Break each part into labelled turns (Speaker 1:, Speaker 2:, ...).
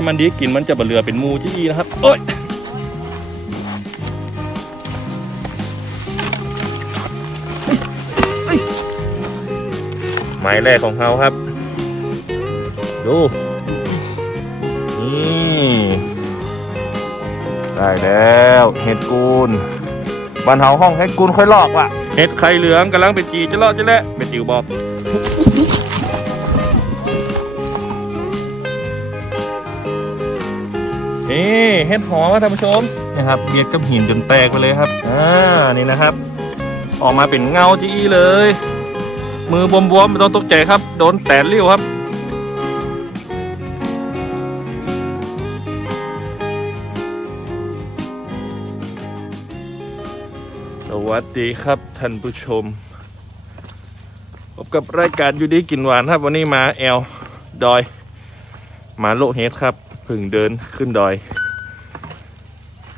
Speaker 1: ถ้ามันดีกินมันจะบะเรือเป็นหมูที่นะครับ โอ้ยหมายแรกของเขาครับ ดู นี่ได้แล้วเห็ดกูนบ้านเฮาห้องเห็ดกูนค่อยลอกว่ะเห็ดไข่เหลืองกำลังเป็นจีจะเลาะจะและเป็นจิ๋วบอก นี่เห็ดหอมครับท่านผู้ชมนะครับเบียดกับหินจนแตกไปเลยครับอ่านี่นะครับ ออกมาเป็นเงาจีเลย มือบวมๆไม่ต้องตกใจครับ โดนแตนเลี้ยวครับสวัสดีครับท่านผู้ชมพบกับรายการอยู่ดีกินหวานครับ วันนี้มาแอลดอย มาโลเฮดครับเพึ่งเดินขึ้นดอย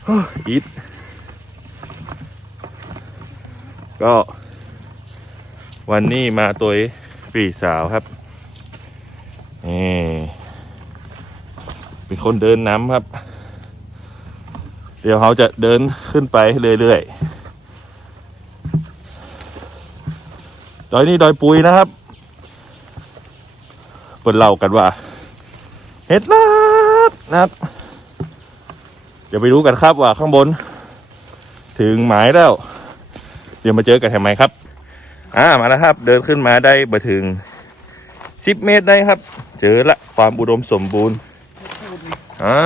Speaker 1: อ้ยอิดก็ วันนี้มาตัวปีสาวครับนี่เป็นคนเดินน้ำครับ เดี๋ยวเขาจะเดินขึ้นไปเรื่อยๆ ดอยนี่ดอยปุยนะครับ เปิดเล่ากันว่า เห็ดลับ นะครับ เดี๋ยวไปดูกันครับว่าข้างบน ถึงหมายแล้ว เดี๋ยวมาเจอกันทำไมครับ อ่ามาแล้วครับ เดินขึ้นมาได้มาถึง10เมตรได้ครับ เจอละความอุดมสมบูรณ์อ่า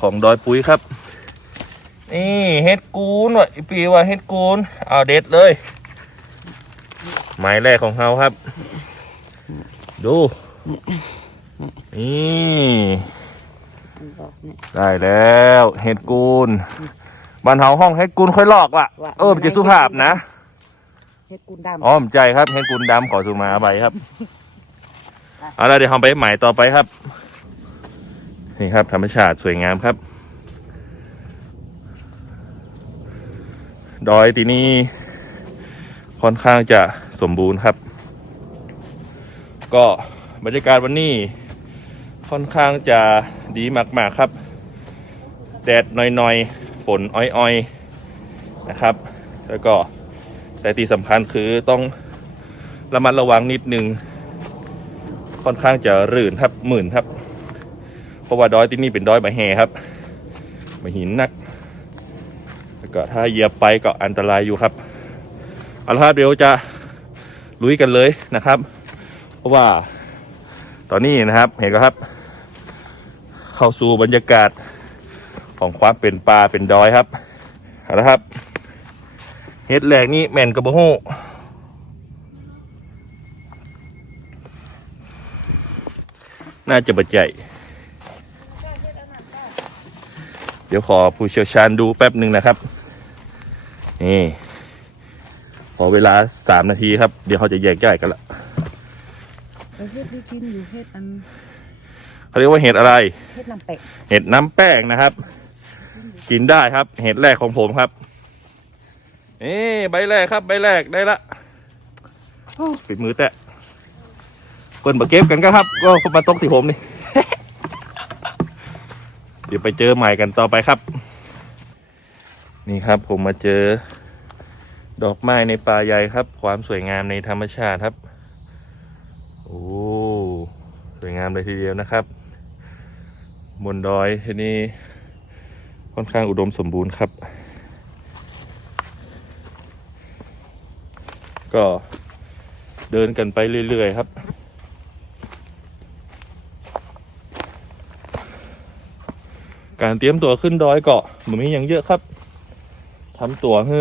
Speaker 1: ของดอยปุยครับ นี่เห็ดกูนว่ะอีปีว่าเห็ดกูนเอาเด็ดเลย หมายแรกของเราครับ ดู นี่
Speaker 2: มันบอกเนี่ย
Speaker 1: ได้แล้วเห็ดกูนบ้านเฮาห้องเห็ดกูนค่อยลอกว่ะ
Speaker 2: ว่า
Speaker 1: เออมันจะสุภาพนะ
Speaker 2: เฮ็ดกุนดำ
Speaker 1: อ้อมใจครับเห็ดกูนดำขอสุมาใบครับเอาละเดี๋ยวเราไปหมายต่อไปครับ นี่ครับธรรมชาติสวยงามครับ ดอยตีนี้ค่อนข้างจะสมบูรณ์ครับ ก็บรรยากาศวันนี้ ค่อนข้างจะดีมาก ๆ ครับ แดดน่อยๆฝนอ้อยๆนะครับ แล้วก็แต่ที่สำคัญคือต้องระมัดระวังนิดนึง ค่อนข้างจะรื่นครับหมื่นครับ เพราะว่าดอยที่นี่เป็นดอยใบแห่ครับใบหินนัก แล้วก็ถ้าเหยียบไปก็อันตรายอยู่ครับเอาละครับเดี๋ยวจะลุยกันเลยนะครับ เพราะว่าตอนนี้นะครับเห็นไหมครับ เข้าสู่บรรยากาศของความเป็นป่าเป็นดอยครับเอาละครับเฮ็ดแหลกนี่แม่นกระโบโฮน่าจะบาดใจ เดี๋ยวขอผู้เชี่ยวชาญดูแป๊บหนึ่งนะครับ นี่ ขอเวลาสามนาทีครับ เดี๋ยวเขาจะแยกย้ายกันละ
Speaker 2: เออเฮ็ดที่กินอยู่เฮ็ดอัน
Speaker 1: เขาเรียกว่าเห็ดอะไร
Speaker 2: เฮ็ดลำเป็ด
Speaker 1: เห็ดน้ำแป้งนะครับ กินได้ครับ เห็ดแรกของผมครับเอ้ใบแรกครับ ใบแรกได้ละโอ้ปิดมือแตะเปิดมาเก็บกันก็ครับ ก็มาตกที่ผมนี่ เดี๋ยวไปเจอใหม่กันต่อไปครับ นี่ครับผมมาเจอ ดอกไม้ในป่าใหญ่ครับ ความสวยงามในธรรมชาติครับ โอ้ สวยงามเลยทีเดียวนะครับ บนดอยที่นี่ค่อนข้างอุดมสมบูรณ์ครับ ก็เดินกันไปเรื่อยๆครับ การเตรียมตัวขึ้นดอยเกาะมันมีอย่างเยอะครับทำตัวให้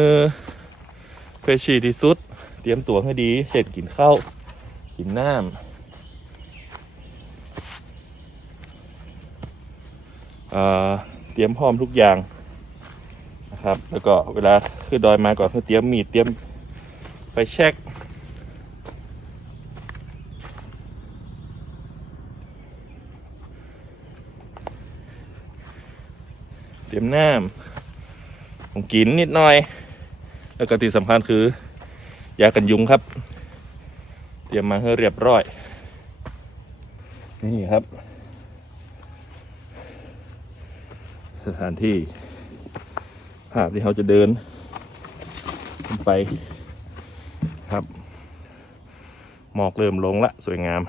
Speaker 1: เฟชชี่ที่สุด เตรียมตัวให้ดีเสร็จกินข้าวกินน้ำ เอ่อ เตรียมพร้อมทุกอย่างนะครับ แล้วก็เวลาขึ้นดอยมาก่อนเพื่อเตรียมมีดเตรียมไปเช็คเตรียมน้ำของกินนิดหน่อย แล้วก็ที่สำคัญคือยากันยุงครับ เตรียมมาให้เรียบร้อย นี่ครับ สถานที่ภาพที่เขาจะเดินขึ้นไปครับหมอกเริ่มลงละสวยงาม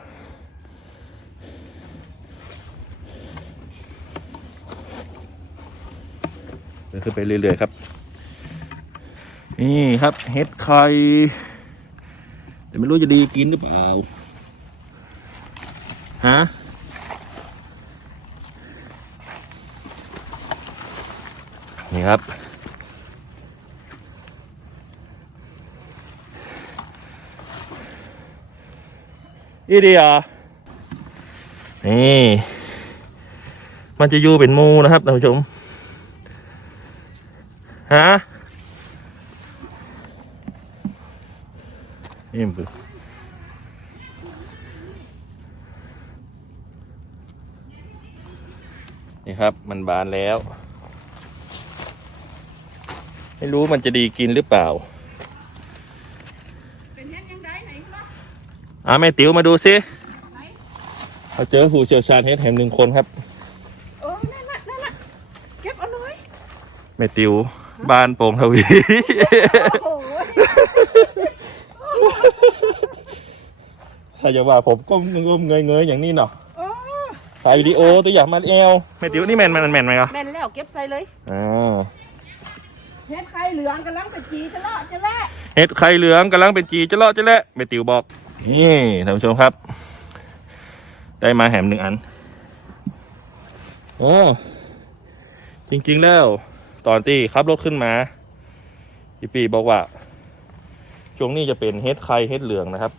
Speaker 1: เดินขึ้นไปเรื่อยๆครับ นี่ครับเห็ดไข่แต่ไม่รู้จะดีกินหรือเปล่าฮะ ครับ อีเดียนี่ มันจะอยู่เป็นหมูนะครับท่านผู้ชม ฮะนี่มันคือนี่ครับ มันบานแล้ว ไม่รู้มันจะดีกินหรือเปล่า
Speaker 3: เป็นเฮ็ดยังไงไหนวะ
Speaker 1: อ่าแม่ติ๋วมาดูซิเราเจอผู้เชี่ยวชาญเฮ็ดแห่งหนึ่งคนครับ
Speaker 3: เออนั่นน่ะนั่นน่ะเก็บเอาเลย
Speaker 1: แม่ติ๋วบ้านโป่งทวี
Speaker 3: โอ้โห
Speaker 1: ถ้าจะว่าผมก้มงมเงยเงยๆอย่างนี้เนาะ
Speaker 3: เออ
Speaker 1: ถ่ายวิดีโอตัวอย่างมาเอวแม่ติ๋วนี่แมนแมนแมนไหมครับ
Speaker 3: แม่นแล้วเก็บใส่เลย
Speaker 1: อ่า
Speaker 3: เฮ็ดไข่เหลืองกำลังไปจีจะเลาะจะแล่
Speaker 1: เห็ดไข่เหลืองกำลังเป็นจีจะเลาะจะและแม่ติ๋วบอกนี่ท่านผู้ชมครับ ได้มาแหมหนึ่งอันโอ้จริง ๆ แล้ว ตอนที่ขับรถขึ้นมาพี่ปีบอกว่า ช่วงนี้จะเป็นเฮ็ดไข่เฮ็ดเหลืองนะครับ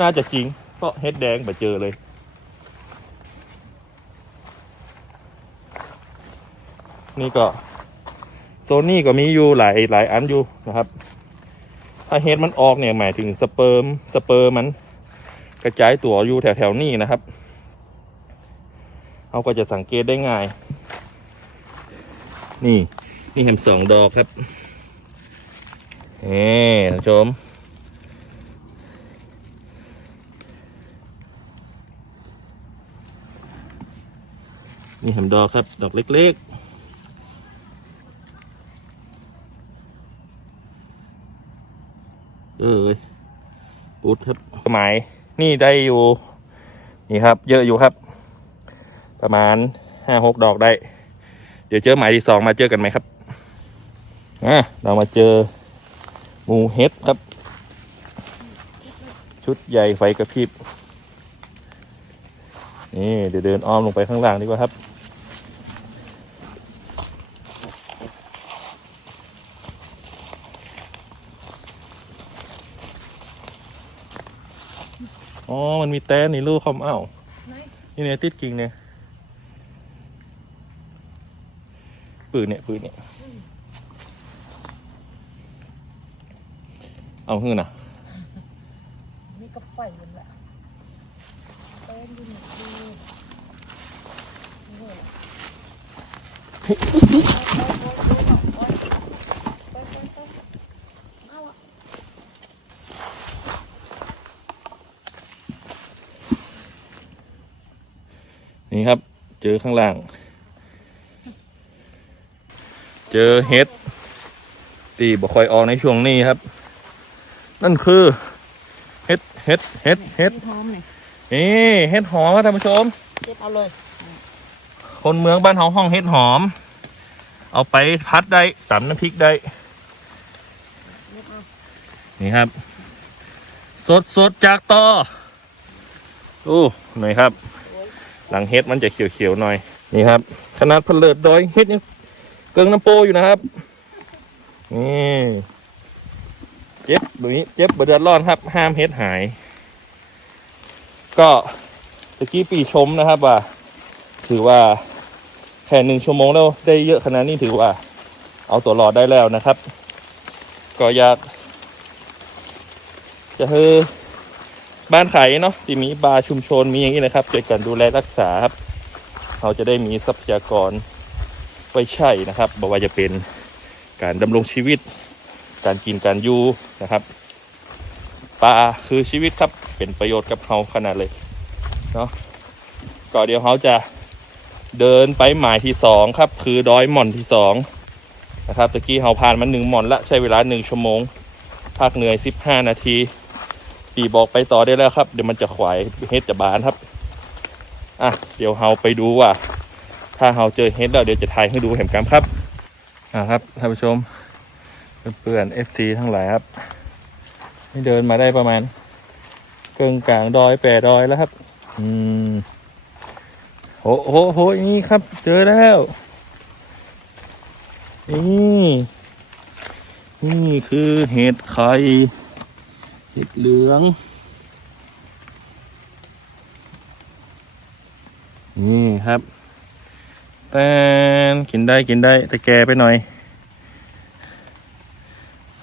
Speaker 1: น่าจะจริงเพราะเฮ็ดแดงไปเจอเลย นี่ก็ โซนนี่ก็มีอยู่หลายหลายอันอยู่นะครับ ถ้าเฮดมันออกเนี่ยหมายถึงสเปิร์มสเปิร์มมันกระจายตัวอยู่แถวแถวๆนี้นะครับเราก็จะสังเกตได้ง่าย นี่ นี่แฮมสองดอกครับเฮ้ท่านชมนี่แฮมดอกครับ ดอกเล็ก ๆ เออปุดครับสมัยนี่ได้อยู่ นี่ครับ เยอะอยู่ครับ ประมาณห้าหกดอกได้ เดี๋ยวเจอหมายที่สองมาเจอกันไหมครับอะเรามาเจอมูเฮ็ดครับ ชุดใหญ่ไฟกระพริบนี่เดี๋ยวเดินอ้อมลงไปข้างล่างดีกว่าครับ อ๋อ มันมีแต้นนี่ลูกคอมเอ้า
Speaker 3: น
Speaker 1: นี่เนี่ยติดกิ่งเนี่ยปืนเนี่ยปืนเนี่ยเอาหื้อนะ
Speaker 3: นี่ก็ไฟมันแหละเต้นอยู่นี่ดูนี่แหละไปไปไปเอาอะ
Speaker 1: นี่ครับ เจอข้างล่าง เจอเห็ดตีบ่ค่อยออกในช่วงนี้ครับ นั่นคือเห็ดเห็ดเห็ดเห็ด
Speaker 2: หอมเนี่ย
Speaker 1: นี่เห็ดหอมครับท่านผู้ชม
Speaker 3: เก็บเอาเลย
Speaker 1: คนเมืองบ้านเฮาห้องเห็ดหอม เอาไปพัดได้ตำน้ำพริกได้
Speaker 3: เก็บเอา
Speaker 1: นี่ครับ สดสดจากตอโอ้หน่อยครับ หลังเฮ็ดมันจะเขียวๆหน่อยนี่ครับ ขนาดเพนเลิดดอยเฮ็ดยังเกิงน้ำโปอยู่นะครับนี่เจ็บแบบนี้เจ็บเดือดร้อนครับ ห้ามเฮ็ดหาย ก็ตะกี้ปีชมนะครับว่า ถือว่าแค่หนึ่งชั่วโมงแล้วได้เยอะขนาดนี้ถือว่า เอาตัวรอดได้แล้วนะครับ ก็อยาก จะคือ บ้านไข่เนาะที่มีบาร์ชุมชนมีอย่างนี้นะครับช่วยกันดูแลรักษาครับเราจะได้มีทรัพยากรไว้ใช้นะครับบอกว่าจะเป็นการดำรงชีวิต การกินการอยู่นะครับปลาคือชีวิตครับเป็นประโยชน์กับเราขนาดเลยเนาะก็เดี๋ยวเขาจะเดินไปหมายที่สองครับ คือดอยหม่อนที่สองนะครับตะกี้เฮาผ่านมาหนึ่งหม่อนละใช้เวลาหนึ่งชั่วโมงภาคเหนื่อยสิบห้านาที ปีบอกไปต่อได้แล้วครับ เดี๋ยวมันจะขวายเฮ็ดจะบานครับ อะ เดี๋ยวเฮาไปดูว่า ถ้าเฮาเจอเฮ็ดแล้วเดี๋ยวจะถ่ายให้ดูเห็นกันครับ อะครับท่านผู้ชมเพื่อนๆ FC ทั้งหลายครับนี่เดินมาได้ประมาณเกิงกลางดอยแปดดอยแล้วครับ อืมโหโหโหนี่ครับ เจอแล้ว นี่ นี่คือเห็ดไข่ เห็ดเหลือง นี่ครับแตนกินได้กินได้แต่แกไปหน่อย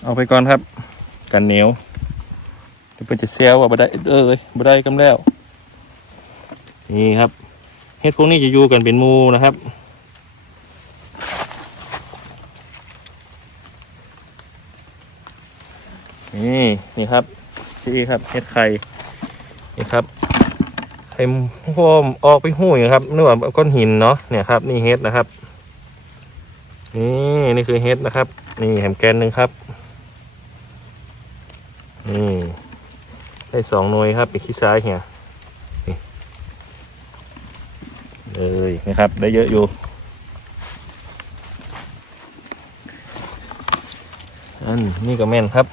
Speaker 1: เอาไปก่อนครับ กันเหนียวเดี๋ยวเพิ่นจะเซลว่าบ่ได้เออบ่ได้กำแล้ว นี่ครับเห็ดพวกนี้จะอยู่กันเป็นมูนะครับนี่นี่ครับ นี่ครับเห็ดไข่นี่ครับไข่พวมออกไปหูอย่างครับนึกว่าก้อนหินเนาะเนี่ยครับ นี่เห็ดนะครับ นี่นี่คือเห็ดนะครับ นี่แหมแกนหนึ่งครับนี่ได้สองหน่วยครับไปขี้ซ้ายเหี่ยนี่เลยนะครับ ได้เยอะอยู่อันนี่ก็แม่นครับ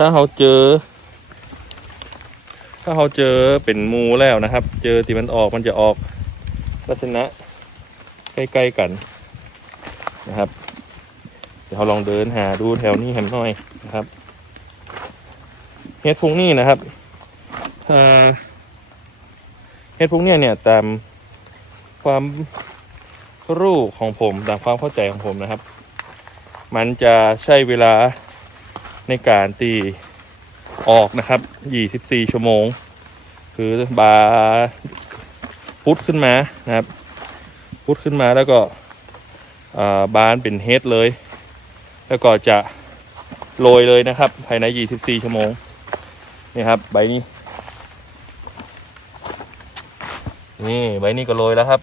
Speaker 1: ถ้าเราเจอ ถ้าเราเจอเป็นมูแล้วนะครับ เจอที่มันออกมันจะออกลักษณะใกล้ๆกันนะครับ เดี๋ยวเราลองเดินหาดูแถวนี้แหมหน่อยนะครับเฮ็ดพุงนี่นะครับเอ่อเฮ็ดพุงเนี่ยเนี่ยตามความรู้ของผมตามความเข้าใจของผมนะครับ มันจะใช้เวลา ในการตีออกนะครับ 24 ชั่วโมง คือบาพุทขึ้นมานะครับ พุทขึ้นมาแล้วก็บานเป็นเฮดเลย แล้วก็จะโรยเลยนะครับ ภายใน 24 ชั่วโมง นี่ครับ ใบนี้ นี่ใบนี้ก็โรยแล้วครับ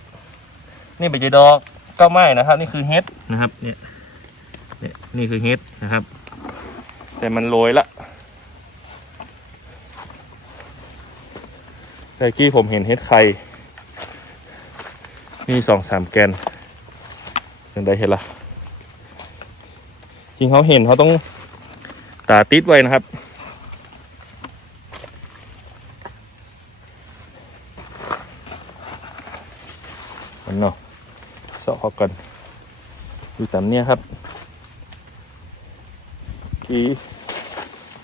Speaker 1: นี่ใบเจดอกก้าไม้นะครับ นี่คือเฮดนะครับนี่ยเนี่ย นี่คือเฮดนะครับ แต่มันโรยละเมื่อกี้ผมเห็นเฮดไข่ มีสองสามแกนยังได้เห็นละจริงเขาเห็นเขาต้องตาติดไว้นะครับ มันเนาะเสาะเขากันอยู่ตามเนี้ยครับ ที่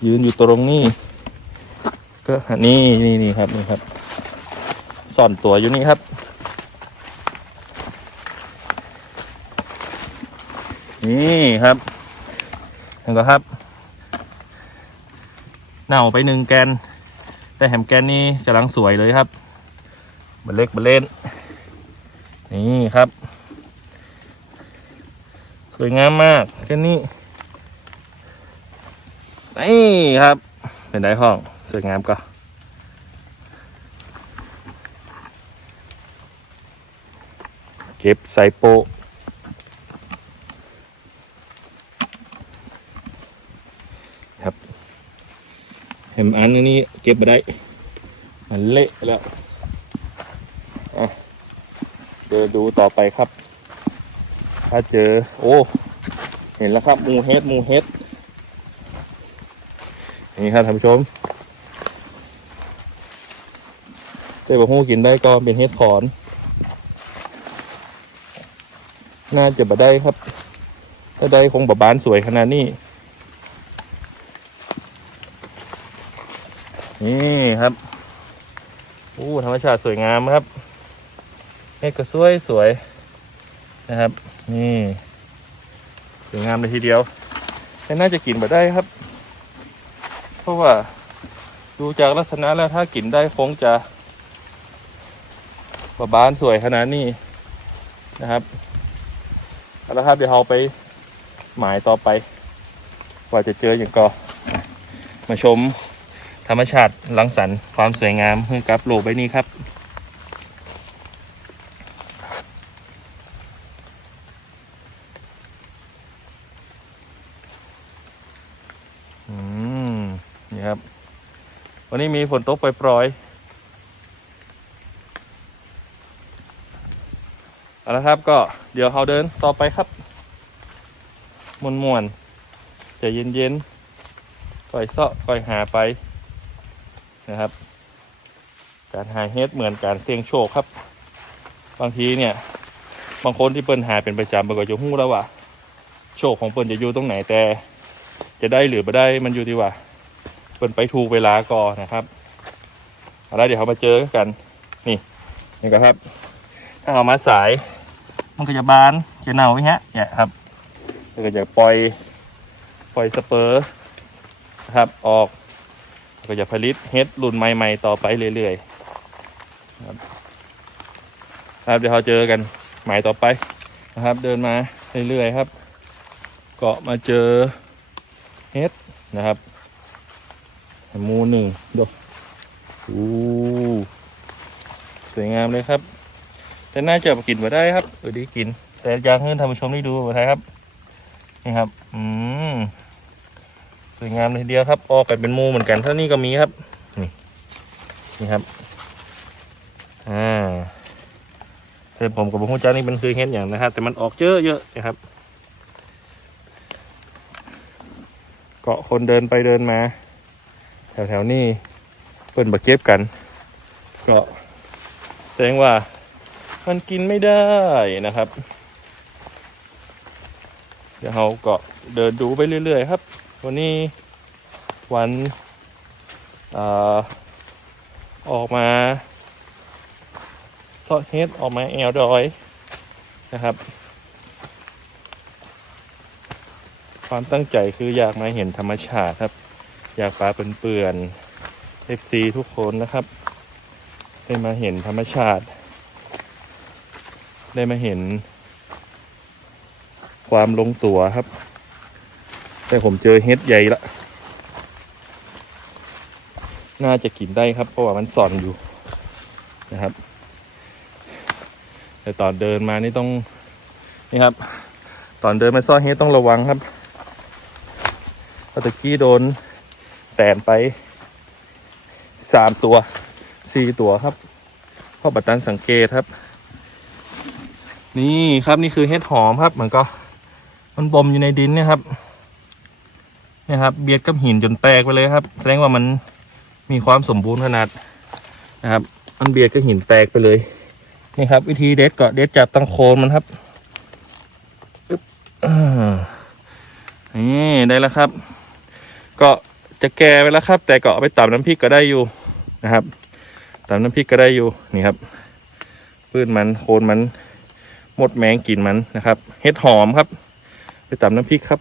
Speaker 1: ยืนอยู่ตรงนี้ก็นี่นี่นี่ครับนี่ครับซ่อนตัวอยู่นี่ครับ นี่ครับเห็นก็ครับเน่าไปหนึ่งแกน แต่แหมแกนนี่กำลังสวยเลยครับบันเล็กบันเล่น นี่ครับ สวยงามมากแค่นี้ นี่ครับ เป็นได้ห้องสวยงามก็เก็บใส่โปะครับเห็นอันนี้เก็บมาได้ มันเละแล้วอะเดินดูต่อไปครับ ถ้าเจอ โอ้ เห็นแล้วครับ มูเฮดมูเฮด นี่ครับท่านผู้ชมเจ้าบะฮู้กินได้ก็เป็นเฮ็ดขอน น่าจะบะได้ครับ ถ้าได้คงบะบานสวยขนาดนี้ นี่ครับอู้ธรรมชาติสวยงามครับเฮ็ดก็สวยสวยนะครับ นี่สวยงามเลยทีเดียวแต่น่าจะกินบะได้ครับ เพราะว่าดูจากลักษณะแล้วถ้ากินได้คงจะบะบานสวยขนาดนี้นะครับเอาละครับเดี๋ยวเราไปหมายต่อไป ว่าจะเจออย่างก็มาชมธรรมชาติลังสรรค์ความสวยงามให้กับโลกใบนี้ครับ อืม นี่ครับ วั นี้มีฝนตกปล่อยๆเอาละครับก็เดี๋ยวเราเดินต่อไปครับมวนมวนๆใจเย็นๆก่อยเซาะก่อยหาไปนะครับ การหาเฮ็ดเหมือนการเสี่ยงโชคครับ บางทีเนี่ย บางคนที่เปิ้นหาเป็นประจำเปิ้นก็จะหู้แล้วว่า โชคของเปิ้นจะอยู่ตรงไหนแต่ จะได้หรือไม่ได้มันอยู่ที่ว่า เปิ้นไปถูกเวลาก่อนนะครับอาละเดี๋ยวเรามาเจอกัน นี่นี่ก็ครับ ถ้าเอามาสาย มันก็จะบานจะเน่าไว้ฮะเนี่ยครับแล้วก็จะปล่อยปล่อยสเปอร์นะครับออกแล้วก็จะผลิตเฮดรุ่นใหม่ ๆ ต่อไปเรื่อยๆครับครับเดี๋ยวเราเจอกันหมายต่อไปนะครับ เดินมาเรื่อยๆครับ เก็มาเจอเฮดนะครับ หมูหนึ่งดูอู้สวยงามเลยครับ แต่น่าจะกินมาได้ครับเออดีกิน แต่อยากให้ท่านผู้ชมได้ดูมาไทยครับ นี่ครับ อืมสวยงามเลยทีเดียวครับ ออกกันเป็นมูเหมือนกันเท่านี้ก็มีครับ นี่ นี่ครับ อ่าแต่ผมกับพงจ้านี่เป็นคือเห็ดอย่างนะครับ แต่มันออกเยอะเยอะนะครับ เกาะคนเดินไปเดินมา แถวๆนี้เปิ่นบะเก็บกัน ก็แสดงว่ามันกินไม่ได้นะครับ เดี๋ยวเราก็เดินดูไปเรื่อย ๆ ครับ วันนี้วันอออกมาซอดเฮดออกมาแอลดอยนะครับ ความตั้งใจคืออยากมาเห็นธรรมชาติครับ อยากปลาเปื่อนๆเอฟซีทุกคนนะครับ ได้มาเห็นธรรมชาติ ได้มาเห็น ความลงตัวครับ แต่ผมเจอเฮ็ดใหญ่ละ น่าจะกินได้ครับ เพราะว่ามันซ่อนอยู่นะครับ แต่ตอนเดินมานี่ต้องนี่ครับ ตอนเดินมาซ่อนเฮ็ดต้องระวังครับเราตะกี้โดน แตนไปสามตัวสี่ตัวครับพราะบัตตันสังเกตครับ นี่ครับนี่คือเห็ดหอมครับ มันก็มันบ่มอยู่ในดินเนี่ยครับเนี่ยครับ เบียดกับหินจนแตกไปเลยครับ แสดงว่ามันมีความสมบูรณ์ขนาดนะครับ มันเบียดกับหินแตกไปเลยนี่ครับ วิธีเด็ดก็เด็ดจากตังโคนมันครับอึ๊บอ่านี่ได้แล้วครับ ก็ จะแก่ไปแล้วครับ แต่ก็เอาไปตำน้ำพริกก็ได้อยู่นะครับตำน้ำพริกก็ได้อยู่นี่ครับพืชมันโคนมันหมดแมงกลิ่นมันนะครับ เห็ดหอมครับ ไปตำน้ำพริกครับ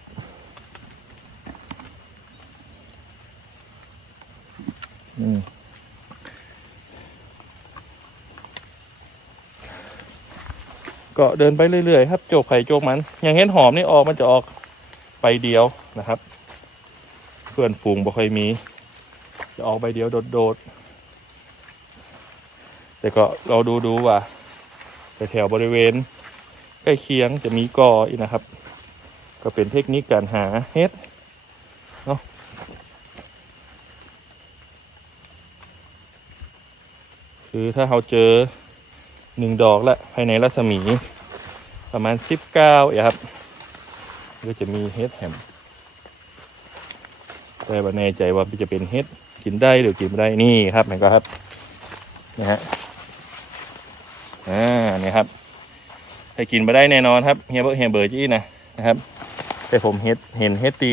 Speaker 1: ก็เดินไปเรื่อยๆครับ โจกไข่โจกมัน อย่างเห็ดหอมนี่ออกมันจะออกไปเดียวนะครับ พื่อนฝูงบ่ค่อยมี จะออกใบเดียวโดดๆ แต่ก็เราดูดูๆว่าแถวบริเวณ ใกล้เคียงจะมีกออีกนะครับ ก็เป็นเทคนิคการหาเฮ็ดเนาะคือถ้าเราเจอหนึ่งดอกละภายในรัศมี ประมาณสิบเก้าอะครับ ก็จะมีเฮ็ดแฮม แต่ว่าแน่ใจว่าจะเป็นเฮ็ดกินได้หรือกินไม่ได้นี่ครับเห็นก็ครับนะฮะอ่าเนี่ยครับให้กินไปได้แน่นอนครับเฮียเบอร์เฮียเบอร์จี้นะนะครับ แต่ผมเฮ็ดเห็นเฮ็ดตี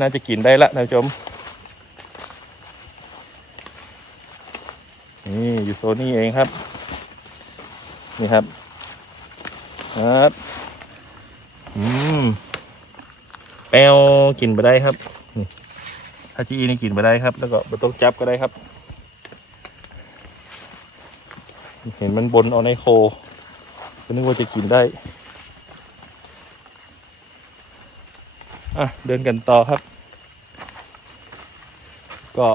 Speaker 1: น่าจะกินได้ละนผู้ชมนี่อยู่โซนนี้เองครับ นี่ครับครับ อืมแปวกินไปได้ครับ ถ้าจีนี่กินไปได้ครับ แล้วก็ไม่ต้องจับก็ได้ครับ เห็นมันบนเอาในโคก็นึกว่าจะกินได้ อะ เดินกันต่อครับ ก็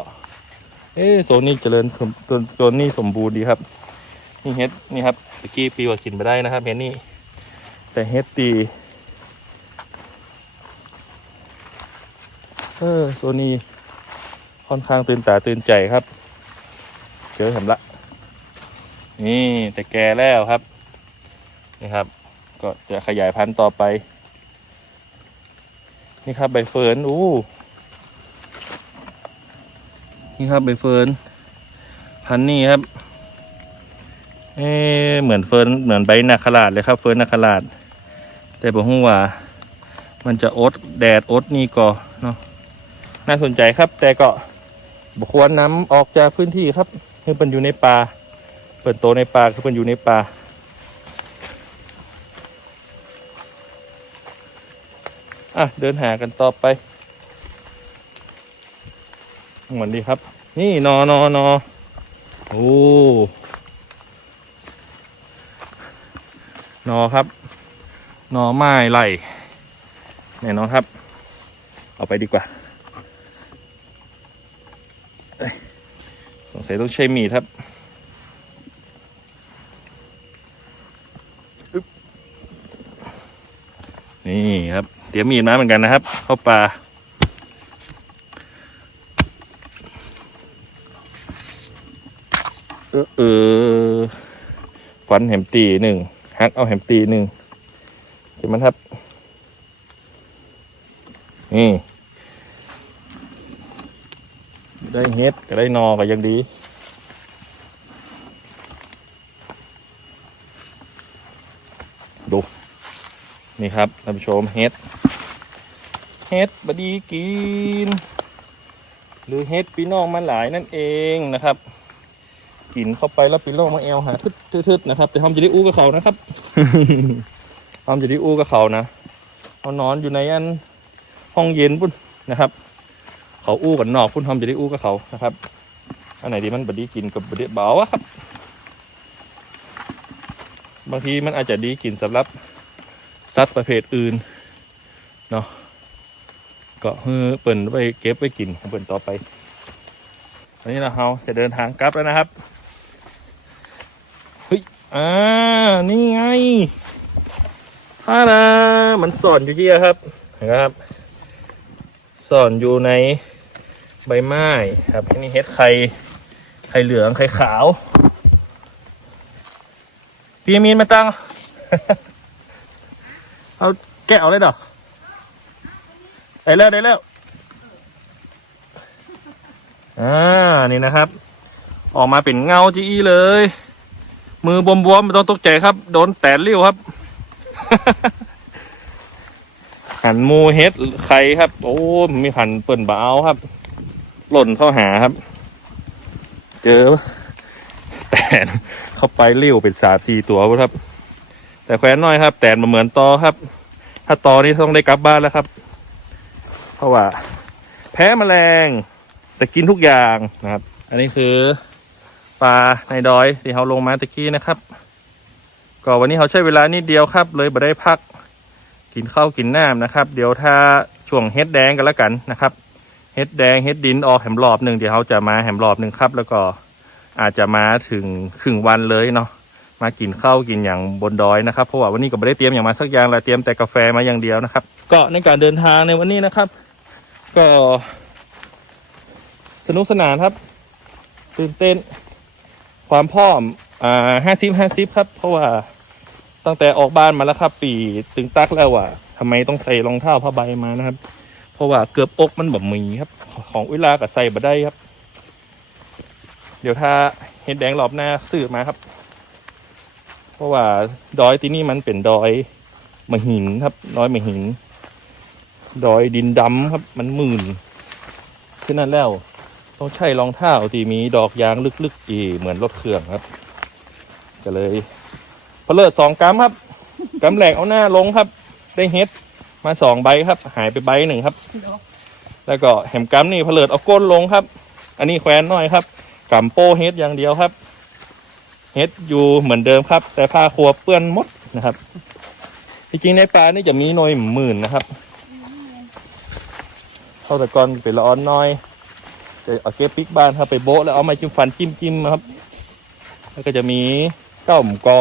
Speaker 1: เอ๊ะโซนนี้เจริญสมโซนโซนนี้สมบูรณ์ดีครับ นี่เฮ็ดนี่ครับตะกี้ปีว่ากินไปได้นะครับเฮ็ดนี่แต่เฮ็ดตี เออโซนีค่อนข้างตื่นตาตื่นใจครับ เจอเห็นละ นี่แต่แกแล้วครับ นี่ครับ ก็จะขยายพันธุ์ต่อไป นี่ครับใบเฟิร์นอู้นี่ครับใบเฟิร์นพันธุ์นี่ครับเอ๊ะเหมือนเฟิร์นเหมือนใบนาคราดเลยครับ เฟิร์นนาคราดแต่บอกว่า มันจะอดแดดอดนี่ก็เนาะ น่าสนใจครับ แต่ก็บควรนำออกจากพื้นที่ครับคือเป็นอยู่ในป่าเปิดโตในป่าคือเป็นอยู่ในป่าอะเดินหากันต่อไปเหมือนดีครับ นี่นอนอนอโอ้นอครับหนอไม้ไหลแน่นอนครับ เอาไปดีกว่าเอ้ยส งสัยต้องใช้มีดครับนี่ครับ เตรียมมีดมาเหมือนกันนะครับ เข้าป่าเออเออฟันแหมตีหนึ่งฮักเอาแหมตีหนึ่งเห็นไหมครับ นี่ ได้เฮ็ดก็ได้นอก็ยังดีดูนี่ครับท่านผู้ชมเฮ็ดเฮ็ดบดีกิน หรือเฮ็ดปีน้องมันหลายนั่นเองนะครับ กินเข้าไปแล้วปีน้องมาแอลหาทึดๆนะครับ แต่ทำจะได้อู้กับเขานะครับทอยู่ที่อู้กับเขานะเขานอนอยู่ในอันห้องเย็นพุ่นนะครับ เขาอู้กันนอกพุ่นทำอยู่ที่อู้กับเขานะครับอันไหนดีมันบดีกินกับบดีเบาอะครับ บางทีมันอาจจะดีกินสำหรับสัตว์ประเภทอื่นเนาะก็เฮ้อเปิ่นไปเก็บไปกินของเปิ่นต่อไปอันนี้เราจะเดินทางกลับแล้วนะครับเฮ้ยอ่านี่ไงฮ่านะมันซ่อนอยู่ที่ครับนะครับซ่อนอยู่ใน ใบไม้ครับอันนี้เห็ดไข่ไข่เหลืองไข่ขาวพี่มีนมาตั้ง เอาแกะเอาเลยดอกได้แล้วได้แล้วอ่านี่นะครับ ออกมาเป็นเงาจีอีเลย มือบวมๆไม่ต้องตกใจครับ โดนแตนเลี้ยวครับ หันมูเฮ็ดไข่ครับ โอ้มีหันเปิ่นเอาครับ หล่นเข้าหาครับ เจอแตนเข้าไปเลี้ยวเป็นสามสี่ตัวครับ แต่แคว้นน้อยครับ แตนมาเหมือนตอครับ ถ้าตอนี้ต้องได้กลับบ้านแล้วครับ เพราะว่า แพ้แมลง แต่กินทุกอย่างนะครับ อันนี้คือปลาในดอยที่เขาลงมาตะกี้นะครับก็วันนี้เขาใช้เวลานิดเดียวครับ เลยบ่ได้พัก กินข้าวกินน้ำนะครับ เดี๋ยวถ้าช่วงเฮ็ดแดงกันแล้วกันนะครับ เฮ็ดแดงเฮ็ดดินออกแหมรอบหนึ่งเดี๋ยวเขาจะมาแหมรอบหนึ่งครับ แล้วก็อาจจะมาถึงครึ่งวันเลยเนาะมากินข้าวกินอย่างบนดอยนะครับเพราะว่าวันนี้ก็ไม่ได้เตรียมอย่างมาสักอย่างเละเตรียมแต่กาแฟมาอย่างเดียวนะครับ ก็ในการเดินทางในวันนี้นะครับ ก็ สนุกสนานครับ ตื่นเต้น ความพร้อมอ่าห้าสิบห้าสิบครับ เพราะว่าตั้งแต่ออกบ้านมาแล้วครับ ปีตึงตักแล้วว่าทำไมต้องใส่รองเท้าผ้าใบมานะครับ ราะว่าเกือบอกมันแบบมีครับ ของเวลากับใส่บ่ได้ครับ เดี๋ยวถ้าเห็ดแดงรอบหน้าซื้อมาครับ เพราะว่าดอยที่นี่มันเป็นดอยมหินครับดอยมหิน ดอยดินดำครับ มันหมื่นฉะนั้นแล้วต้องใช้รองเท้าที่มีดอกยางลึกๆอีเหมือนรถเครื่องครับ ก็เลยเพลิดสองกรัมครับกำแหลกเอาหน้าลงครับ ได้เฮ็ด มาสองใบครับ หายไปใบหนึ่งครับ แล้วก็แหมกำนี่เพลิดเอาก้นลงครับ อันนี้แควนน้อยครับกำโป้เฮ็ดอย่างเดียวครับเฮ็ดอยู่เหมือนเดิมครับ แต่ผ้าครัวเปื้อนหมดนะครับจริงๆในป่านี่จะมีหน่วยหมื่นนะครับเข้าแต่ก่อนเป็นละออนน้อยจะเอาเก็บพริกบ้านครับไปโบะแล้วเอาไม้จิ้มฟันจิ้มจิ้มๆนะครับ แล้วก็จะมีเต้าหมกอ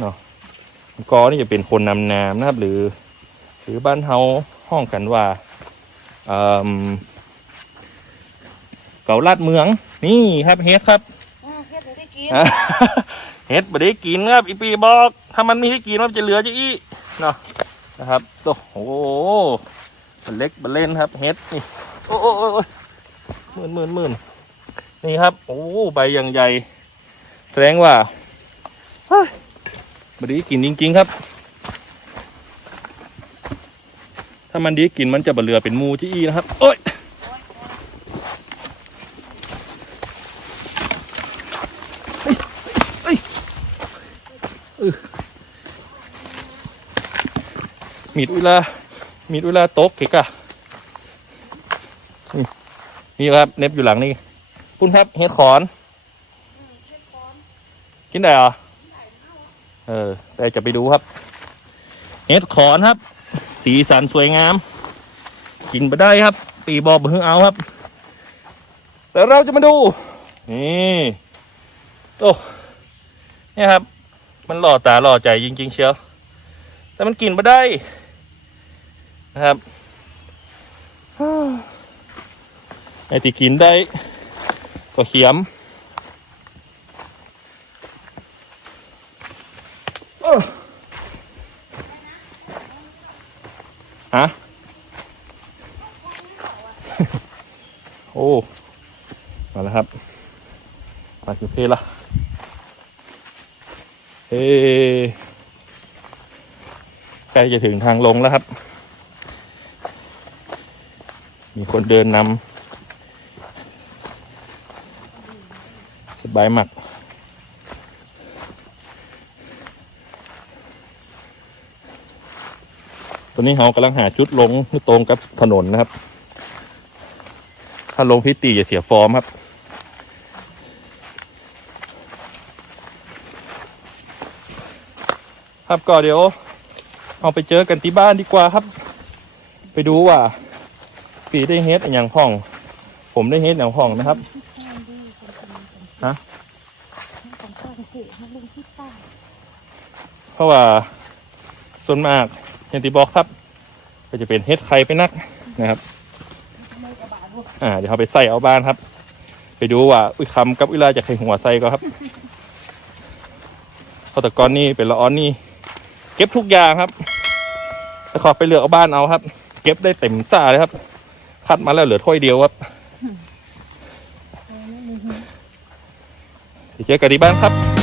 Speaker 1: เนาะหมกอนี่จะเป็นคนนำน้ำนะครับ หรือ หรือบ้านเฮาห้องกันว่าเอิ่มเกาลาดเมือง นี่ครับเฮ็ดครับ
Speaker 3: อ่าเฮ็ดได้กิน
Speaker 1: อะเฮ็ดไม่ได้กินครับอีปีบอก ถ้ามันมีให้กินมันจะเหลือจะอีเนาะนะครับโอ้โหมันเล็กมันเล่นครับเฮ็ดนี่โอ้โอ้โอ้โอ้หมื่นหมื่นหมื่นนี่ครับ โอ้ใบอย่างใหญ่ แสดงว่าเฮ้ยไม่ได้กินจริง ๆ ครับ ถ้ามันดีกินมันจะบะเหลือเป็นมูที่อีนะครับ โอ้ยมีดเวลามีดเวลาตกเกะกะนี่ครับ เน็บอยู่หลังนี่คุณครับเฮ็ดขอน กินได้เหรอ เออแต่จะไปดูครับ เฮ็ดขอนครับ สีสันสวยงาม กินไปได้ครับ ปีบอกเพิ่งเอาครับแต่เราจะมาดู นี่โอ้เนี่ยครับ มันหล่อตาหล่อใจจริง ๆ เชียว แต่มันกินมาได้นะครับไอที่กินได้ก็เขียมเอ้อฮะ โอ้ มาแล้วครับมาถึงเพลละเฮ้ใกล้จะถึงทางลงแล้วครับ มีคนเดินนำสบายมากตอนนี้เรากำลังหาจุดลงที่ตรงกับถนนนะครับ ถ้าลงพิตีจะเสียฟอร์มครับ ครับก็เดี๋ยว เอาไปเจอกันที่บ้านดีกว่าครับ ไปดูว่าปีได้เฮ็ดอย่างพ่อง ผมได้เฮ็ดอย่างพ่องนะครับฮะเพราะว่าส่วนมากอย่างที่บอกครับ ก็จะเป็นเฮ็ดไข่ไปนักนะครับ อ่า เดี๋ยวเขาไปใส่เอาบ้านครับ ไปดูว่า อุ้ยคำกับเวลาจะไข่หัวใส่ก็ครับเพราะแต่ก่อนนี่เป็นละอ้อนนี่ เก็บทุกอย่างครับแต่ขอไปเลือกเอาบ้านเอาครับ เก็บได้เต็มซ่าเลยครับคัดมาแล้วเหลือถ้วยเดียวครับเดี๋ยวเจอกันที่บ้านครับ